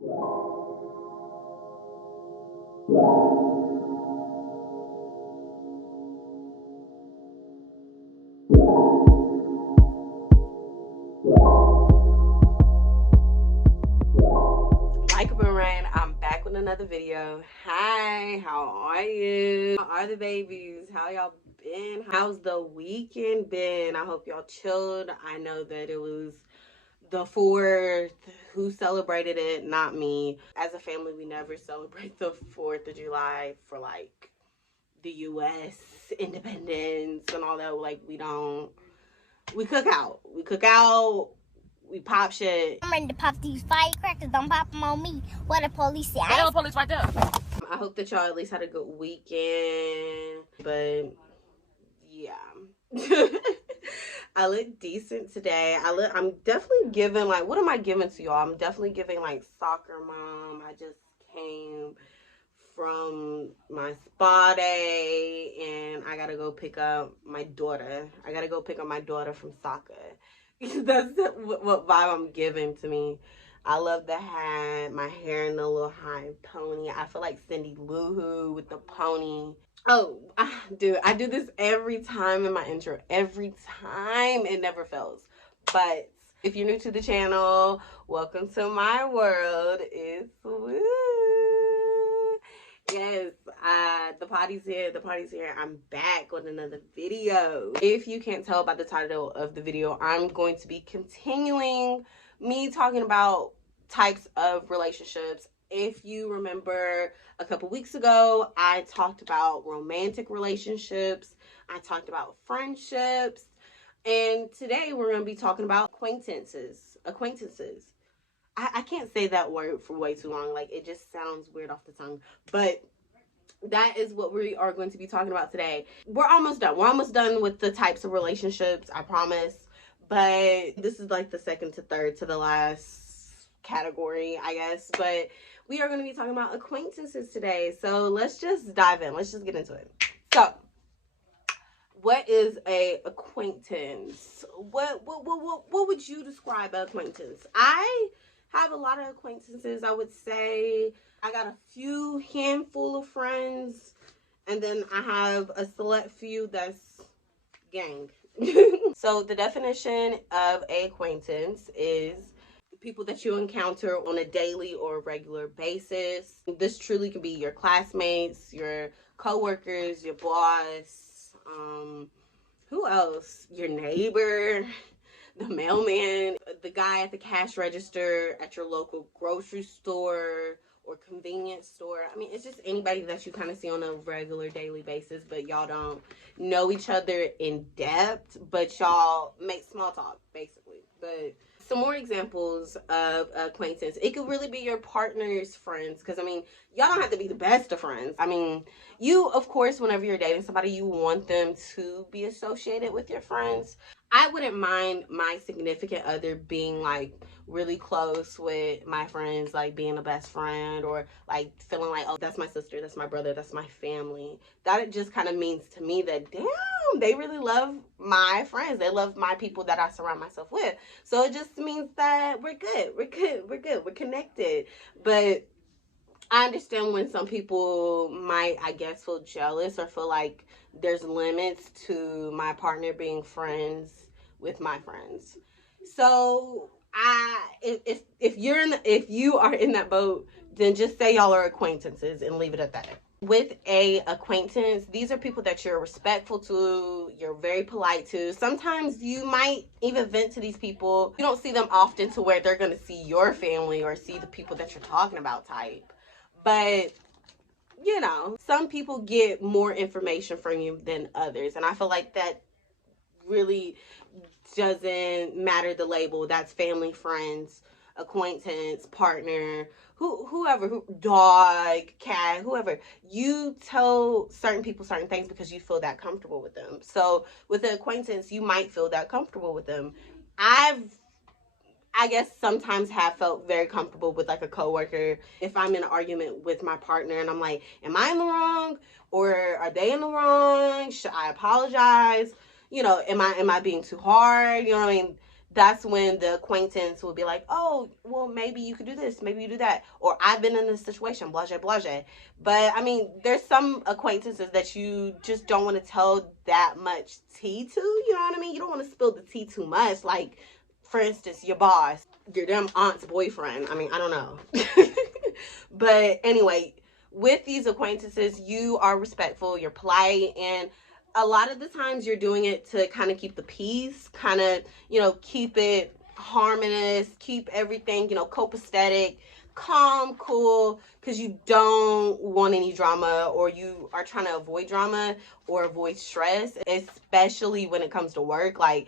I'm back with another video. Hi, how are you? How are the babies? How y'all been? How's the weekend been? I hope y'all chilled. I know that it was the 4th. Who celebrated it? Not me. As a family, we never celebrate the 4th of July for like the US independence and all that. Like, we don't. We cook out. We pop shit. I'm ready to pop these firecrackers. Don't pop them on me. What the police say? I know the police right there. I hope that y'all at least had a good weekend. But yeah. I look decent today. I'm definitely giving, like, what am I giving to y'all? I'm definitely giving like soccer mom. I just came from my spa day and I gotta go pick up my daughter. From soccer. That's what vibe I'm giving to me. I love the hat, my hair in a little high pony. I feel like Cindy Lou Who with the pony. Oh, dude, I do this every time in my intro. Every time. It never fails. But if you're new to the channel, welcome to my world. It's woo. Yes, the party's here. I'm back with another video. If you can't tell by the title of the video, I'm going to be continuing me talking about types of relationships. If you remember, a couple weeks ago, I talked about romantic relationships. I talked about friendships. And today we're going to be talking about acquaintances. I can't say that word for way too long. Like, it just sounds weird off the tongue. But that is what we are going to be talking about today. We're almost done with the types of relationships, I promise. But this is like the second to third to the last category, I guess. But we are going to be talking about acquaintances today. So let's just dive in. Let's just get into it. So, what is a acquaintance? What would you describe an acquaintance? I have a lot of acquaintances. I would say I got a few handful of friends, and then I have a select few that's gang. So the definition of an acquaintance is people that you encounter on a daily or regular basis. This truly can be your classmates, your coworkers, your boss, who else? Your neighbor, the mailman, the guy at the cash register at your local grocery store or convenience store. I mean, it's just anybody that you kind of see on a regular daily basis, but y'all don't know each other in depth, but y'all make small talk, basically. But some more examples of acquaintance. It could really be your partner's friends, because I mean, y'all don't have to be the best of friends. I mean, you, of course, whenever you're dating somebody, you want them to be associated with your friends. I wouldn't mind my significant other being like really close with my friends, like being a best friend, or like feeling like, oh, that's my sister, that's my brother, that's my family. That it just kind of means to me that, damn, they really love my friends. They love my people that I surround myself with. So it just means that we're good. We're connected. But I understand when some people might, I guess, feel jealous or feel like there's limits to my partner being friends with my friends. So if you are in that boat, then just say y'all are acquaintances and leave it at that. With a acquaintance, these are people that you're respectful to, you're very polite to. Sometimes you might even vent to these people. You don't see them often to where they're going to see your family or see the people that you're talking about type. But, you know, some people get more information from you than others. And I feel like that really doesn't matter the label. That's family, friends, acquaintance, partner, whoever, dog, cat, whoever. You tell certain people certain things because you feel that comfortable with them. So with an acquaintance, you might feel that comfortable with them. I guess sometimes have felt very comfortable with like a coworker. If I'm in an argument with my partner and I'm like, am I in the wrong or are they in the wrong? Should I apologize? You know, am I being too hard? You know what I mean? that's when the acquaintance will be like, oh, well, maybe you could do this, maybe you do that, or I've been in this situation, blase, blase. But I mean, there's some acquaintances that you just don't want to tell that much tea to, you know what I mean? You don't want to spill the tea too much. Like, for instance, your boss, your damn aunt's boyfriend. I mean, I don't know. But anyway, with these acquaintances, you are respectful, you're polite, and a lot of the times you're doing it to kind of keep the peace, kind of, keep it harmonious, keep everything, copacetic, calm, cool, because you don't want any drama, or you are trying to avoid drama or avoid stress, especially when it comes to work. Like,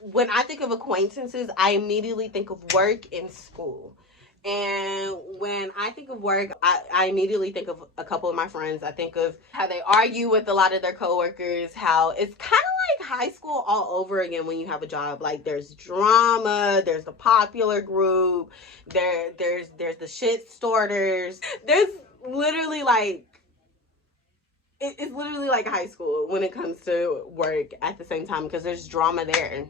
when I think of acquaintances, I immediately think of work and school. And when I think of work, I immediately think of a couple of my friends. I think of how they argue with a lot of their coworkers, how it's kind of like high school all over again when you have a job. Like, there's drama, there's the popular group, there's the shit starters. There's literally like, it's literally like high school when it comes to work at the same time, because there's drama there.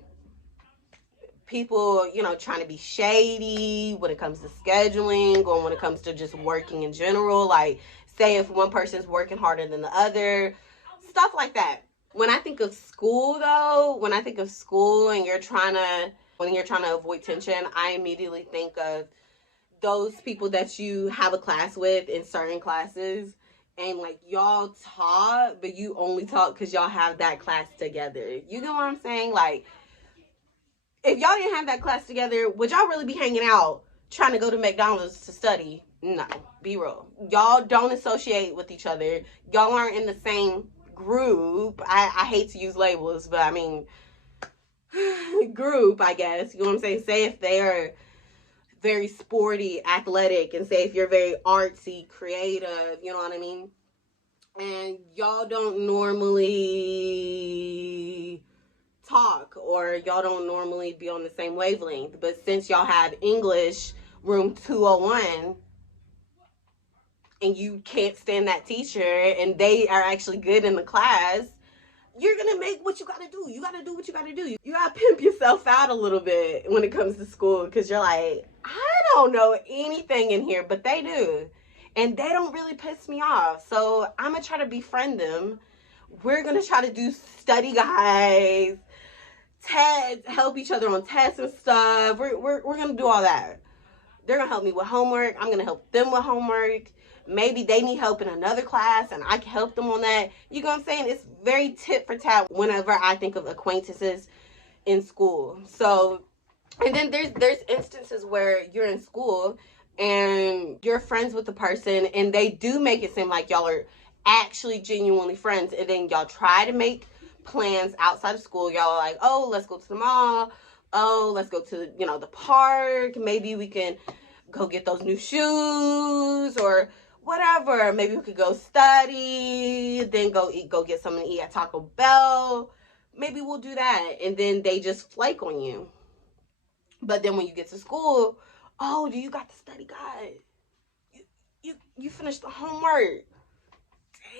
People, trying to be shady when it comes to scheduling, or when it comes to just working in general. Like, say if one person's working harder than the other, stuff like that. When I think of school, though, and when you're trying to avoid tension, I immediately think of those people that you have a class with in certain classes, and like, y'all talk, but you only talk because y'all have that class together. You know what I'm saying? Like, if y'all didn't have that class together, would y'all really be hanging out trying to go to McDonald's to study? No, be real. Y'all don't associate with each other. Y'all aren't in the same group. I hate to use labels, but I mean, group, I guess. You know what I'm saying? Say if they are very sporty, athletic, and say if you're very artsy, creative, you know what I mean? And y'all don't normally talk, or y'all don't normally be on the same wavelength, but since y'all have English room 201 and you can't stand that teacher and they are actually good in the class, you're gonna make what you gotta do. You gotta do what you gotta do. You gotta pimp yourself out a little bit when it comes to school, because you're like, I don't know anything in here, but they do, and they don't really piss me off, so I'm gonna try to befriend them. We're gonna try to do study guides, help each other on tests and stuff. We're gonna do all that. They're gonna help me with homework. I'm gonna help them with homework. Maybe they need help in another class and I can help them on that. You know what I'm saying? It's very tit for tat whenever I think of acquaintances in school. So, and then there's instances where you're in school and you're friends with the person and they do make it seem like y'all are actually genuinely friends, and then y'all try to make plans outside of school. Y'all are like, oh, let's go to the mall. Oh, let's go to, the park. Maybe we can go get those new shoes or whatever. Maybe we could go study, then go get something to eat at Taco Bell. Maybe we'll do that. And then they just flake on you. But then when you get to school, oh, do you got the study guide? You finished the homework.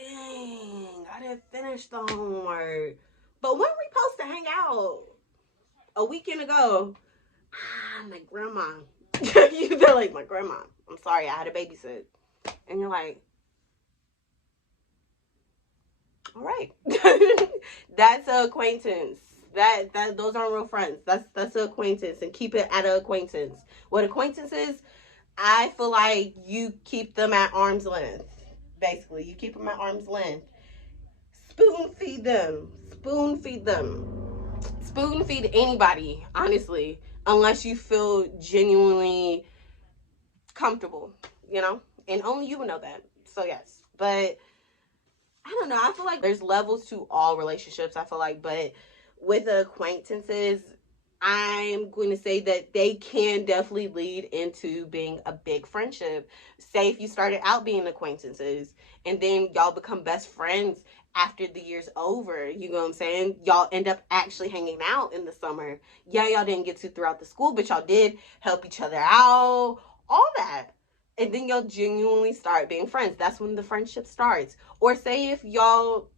Dang, I didn't finish the homework. But when were we supposed to hang out? A weekend ago. My grandma. They're like, my grandma. I'm sorry, I had to babysit. And you're like, all right. That's an acquaintance. Those aren't real friends. That's an acquaintance, and keep it at an acquaintance. What acquaintances, I feel like you keep them at arm's length. Basically, you keep them at arm's length. Spoon feed them. Spoon feed them. Spoon feed anybody, honestly, unless you feel genuinely comfortable, and only you would know that. So yes, but I don't know. I feel like there's levels to all relationships, I feel like, but with acquaintances, I'm going to say that they can definitely lead into being a big friendship. Say if you started out being acquaintances and then y'all become best friends after the year's over, you know what I'm saying? Y'all end up actually hanging out in the summer. Yeah, y'all didn't get to throughout the school, but y'all did help each other out, all that. And then y'all genuinely start being friends. That's when the friendship starts. Or say if y'all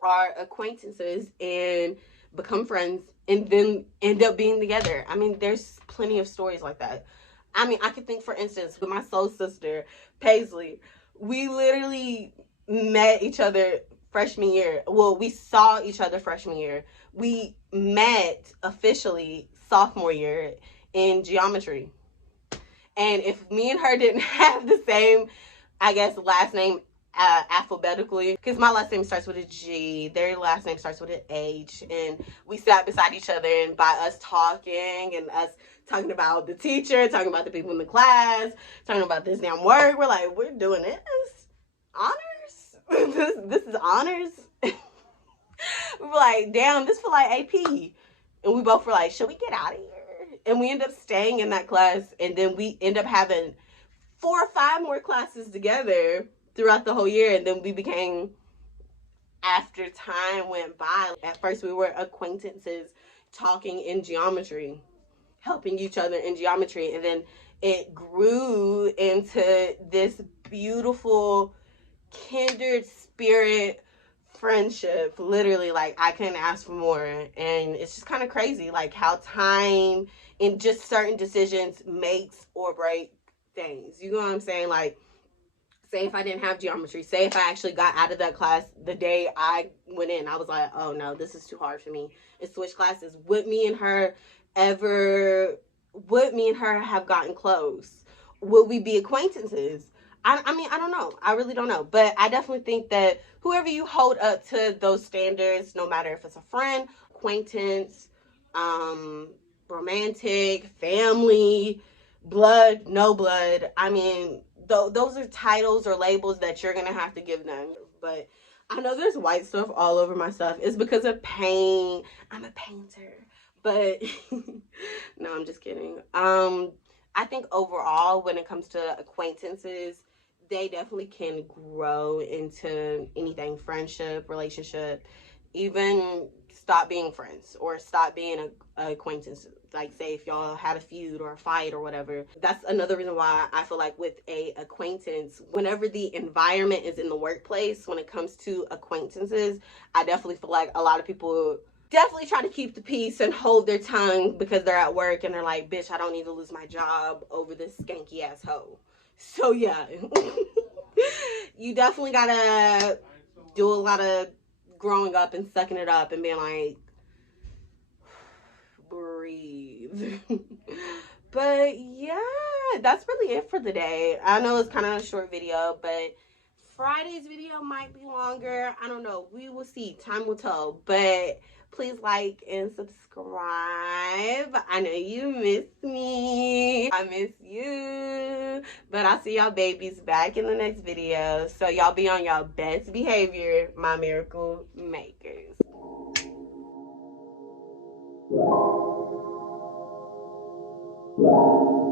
are acquaintances and become friends, and then end up being together. I mean, there's plenty of stories like that. I mean, I could think, for instance, with my soul sister, Paisley. We literally met each other freshman year. Well, we saw each other freshman year. We met officially sophomore year in geometry. And if me and her didn't have the same, I guess, last name alphabetically, because my last name starts with a G, their last name starts with an H, and we sat beside each other, and by us talking and us talking about the teacher, talking about the people in the class, talking about this damn work, we're like, we're doing this? Honors? this is honors? We were like, damn, this feel like AP. And we both were like, should we get out of here? And we end up staying in that class, and then we end up having 4 or 5 more classes together throughout the whole year. And then we became, after time went by, at first we were acquaintances talking in geometry, helping each other in geometry, and then it grew into this beautiful kindred spirit friendship. Literally, like, I couldn't ask for more. And it's just kind of crazy, like, how time and just certain decisions makes or break things. You know what I'm saying? Like, say if I didn't have geometry, say if I actually got out of that class the day I went in, I was like, oh no, this is too hard for me, and switch classes. Would me and her have gotten close? Would we be acquaintances? I mean, I don't know. I really don't know. But I definitely think that whoever you hold up to those standards, no matter if it's a friend, acquaintance, romantic, family, blood, no blood, I mean, those are titles or labels that you're going to have to give them. But I know there's white stuff all over my stuff. It's because of paint. I'm a painter. But no, I'm just kidding. I think overall, when it comes to acquaintances, they definitely can grow into anything: friendship, relationship, even stop being friends or stop being a acquaintance. Like, say if y'all had a feud or a fight or whatever. That's another reason why I feel like with a acquaintance, whenever the environment is in the workplace, when it comes to acquaintances, I definitely feel like a lot of people definitely try to keep the peace and hold their tongue because they're at work and they're like, bitch, I don't need to lose my job over this skanky ass hoe. So yeah, you definitely gotta do a lot of growing up and sucking it up and being like, breathe. But yeah, that's really it for the day. I know it's kind of a short video, but Friday's video might be longer. I don't know. We will see. Time will tell. But please like and subscribe. I know you miss me. I miss you. But I'll see y'all babies back in the next video. So y'all be on y'all best behavior, my miracle makers. Yeah.